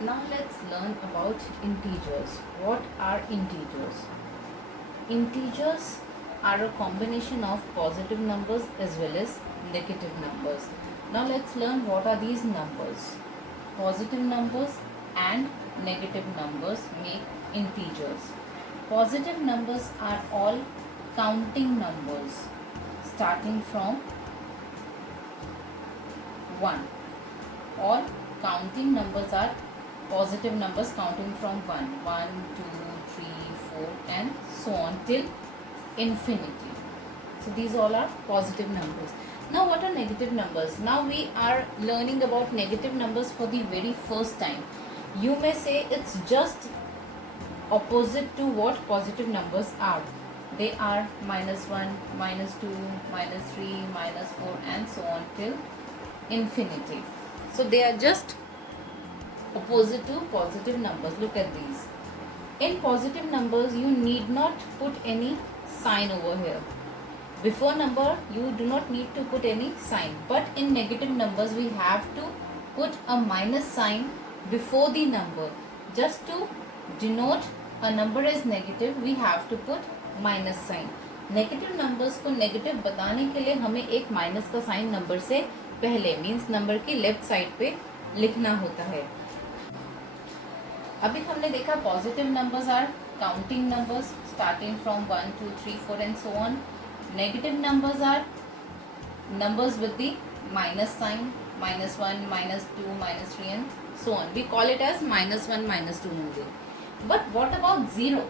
Now let's learn about integers. What are integers? Integers are a combination of positive numbers as well as negative numbers. Now let's learn what are these numbers. Positive numbers and negative numbers make integers. Positive numbers are all counting numbers starting from 1. All counting numbers are positive numbers counting from 1, 1, 2, 3, 4 and so on till infinity. So these all are positive numbers. Now what are negative numbers? Now we are learning about negative numbers for the very first time. You may say it's just opposite to what positive numbers are. They are -1, -2, -3, -4 and so on till infinity. So they are just opposite to positive numbers. Look at these. In positive numbers you need not put any sign over here. Before number you do not need to put any sign, but in negative numbers we have to put a minus sign before the number. Just to denote a number is negative we have to put minus sign. Negative numbers को negative बताने के लिए हमें एक minus का sign number से पहले means number की लेफ्ट साइड पे लिखना होता है. अभी हमने देखा positive numbers are counting numbers starting from 1, 2, 3, 4 and so on. Negative numbers are numbers with the minus sign, -1, -2, -3 and so on. We call it as -1, -2 only. But what about 0?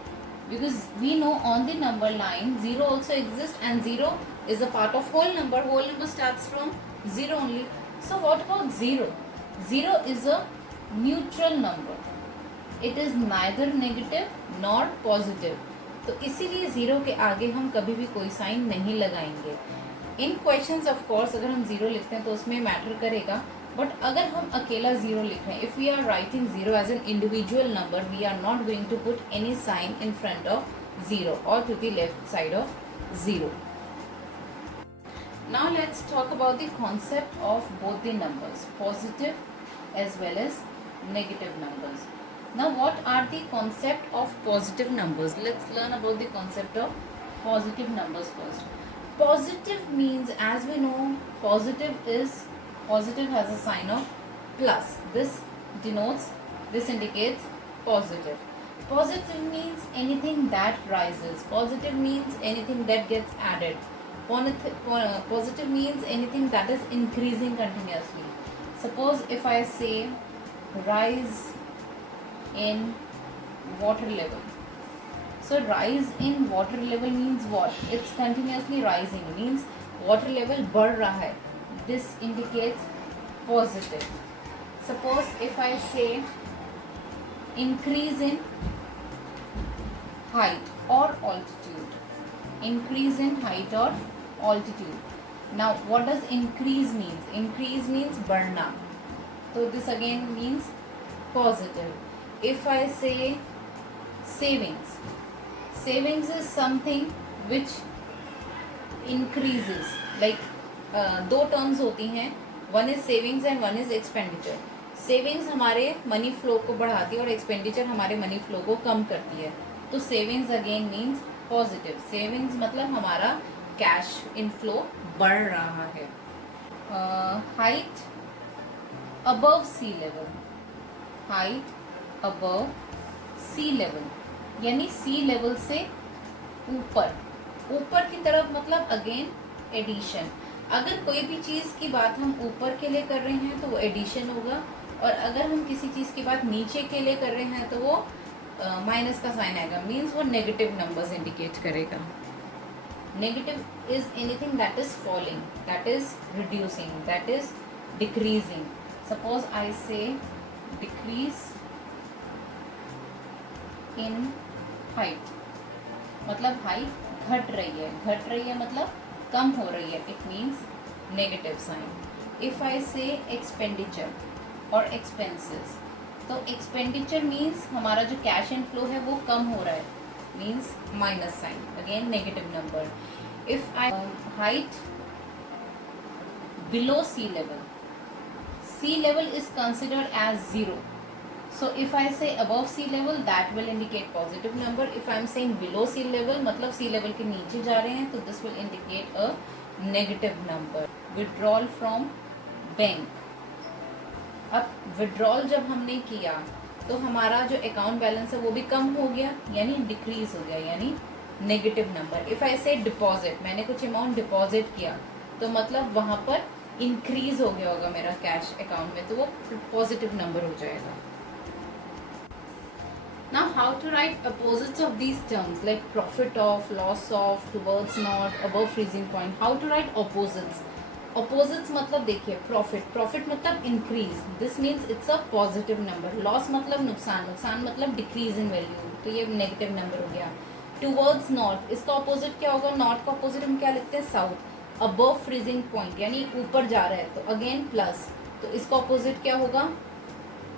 Because we know on the number line 0 also exists and 0 is a part of whole number. Whole number starts from 0 only. So what about 0? 0 is a neutral number. It is neither negative nor positive. तो इसीलिए 0 के आगे हम कभी भी कोई sign नहीं लगाएंगे. इन क्वेश्चंस ऑफ कोर्स अगर हम 0 लिखते हैं तो उसमें मैटर करेगा, बट अगर हम अकेला 0 लिख रहे हैं, if we are writing 0 as an individual number we are not going to put any sign in front of 0 और to the left side of 0. Now let's talk about the concept of both the numbers, positive as well as negative numbers. Now what are the concept of positive numbers? Let's learn about the concept of positive numbers first. Positive means, as we know, positive has a sign of plus. This indicates positive. Positive means anything that rises. Positive means anything that gets added. Positive means anything that is increasing continuously. Suppose if I say rise in water level. So rise in water level means what? It's continuously rising, means water level बढ़ रहा है. This indicates positive. Suppose if I say increase in height or altitude. Increase in height or altitude. Now what does increase means? Increase means बढ़ना. So this again means positive. If I say savings. Savings is something which increases. Like दो terms होती हैं, one is savings and one is expenditure. Savings हमारे money flow को बढ़ाती है और expenditure हमारे मनी फ्लो को कम करती है. तो savings again means positive. Savings मतलब हमारा कैश इनफ्लो बढ़ रहा है. Height above sea level. Height above sea level यानी सी लेवल से ऊपर. ऊपर की तरफ मतलब अगेन एडिशन. अगर कोई भी चीज़ की बात हम ऊपर के लिए कर रहे हैं तो वो एडिशन होगा, और अगर हम किसी चीज़ की बात नीचे के लिए कर रहे हैं तो वो माइनस का साइन आएगा. मीन्स वो नेगेटिव नंबर्स इंडिकेट करेगा. Negative is anything that is falling, that is reducing, that is decreasing. Suppose I से डिक्रीज इन हाइट मतलब हाइट घट रही है. घट रही है मतलब कम हो रही है. It means negative sign. If I say expenditure और एक्सपेंसेस, तो एक्सपेंडिचर मीन्स हमारा जो कैश इन फ्लो है वो कम हो रहा है, means minus sign, again negative number. If I height below sea level. Sea level is considered as 0. So if I say above sea level, that will indicate positive number. If I am saying below sea level, मतलब sea level के नीचे जा रहे हैं, तो this will indicate a negative number. Withdrawal from bank. अब withdrawal जब हमने किया तो हमारा जो अकाउंट बैलेंस है वो भी कम हो गया, यानी डिक्रीज हो गया, यानी नेगेटिव नंबर. इफ आई से डिपॉजिट, मैंने कुछ अमाउंट डिपॉजिट किया तो मतलब वहाँ पर इंक्रीज हो गया होगा मेरा कैश अकाउंट में, तो वो पॉजिटिव नंबर हो जाएगा. Now how to write opposites of these terms like profit of, loss of, towards not, above freezing point. How to write opposites? Opposites मतलब देखिए profit, profit मतलब increase, this means it's a positive number. Loss मतलब नुकसान, नुकसान मतलब decrease in value, तो ये negative number हो गया. Towards not, इसका opposite क्या होगा? Not का opposite हम क्या लिखते हैं? South. Above freezing point यानी ऊपर जा रहा है तो again plus, तो इसका opposite क्या होगा?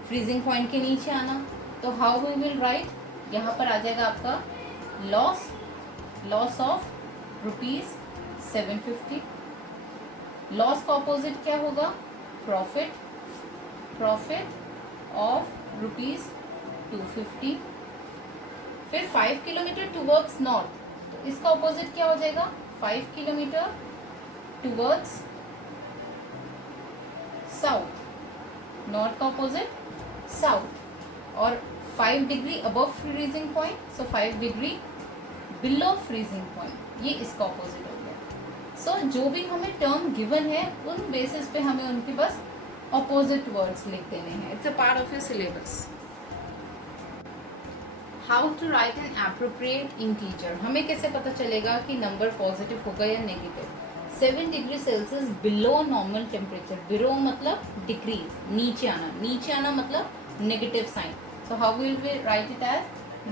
Freezing point के नीचे आना. तो हाउ वी विल राइट, यहाँ पर आ जाएगा आपका लॉस, लॉस ऑफ ₹750. लॉस का ऑपोजिट क्या होगा? Profit, profit of ₹250. फिर 5 किलोमीटर टूवर्ड्स नॉर्थ, तो इसका ऑपोजिट क्या हो जाएगा? 5 किलोमीटर टूवर्ड्स साउथ. नॉर्थ का ऑपोजिट साउथ. और 5 डिग्री अबव फ्रीजिंग पॉइंट, सो 5 डिग्री बिलो फ्रीजिंग पॉइंट, ये इसका ऑपोजिट हो गया. सो जो भी हमें टर्म गिवन है उन बेसिस पे हमें उनके बस ऑपोजिट वर्ड्स लिख देने हैं. It's a part of your syllabus. How to write an appropriate integer. हमें कैसे पता चलेगा कि नंबर पॉजिटिव होगा या negative? 7 degree Celsius below normal temperature. Below मतलब डिक्रीज, नीचे आना, नीचे आना मतलब negative sign. So how will we write it as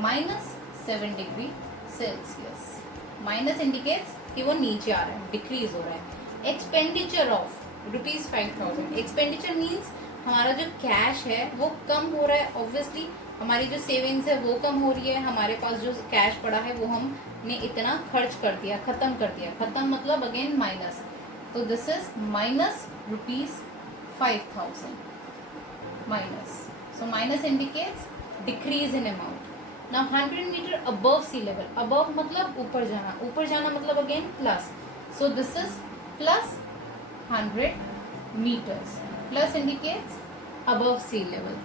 -7 degree Celsius. Minus indicates कि वो नीचे आ रहा है, डिक्रीज हो रहा है. Expenditure of ₹5,000. एक्सपेंडिचर मीन्स हमारा जो कैश है वो कम हो रहा है. ऑब्वियसली हमारी जो सेविंग्स है वो कम हो रही है, हमारे पास जो कैश पड़ा है वो हमने इतना खर्च कर दिया, खत्म कर दिया. खत्म मतलब अगेन माइनस, तो this is -5,000 minus. So minus indicates decrease in amount. Now 100 meter above sea level. Above मतलब ऊपर जाना, ऊपर जाना मतलब again plus. So this is plus 100 meters. Plus indicates above sea level.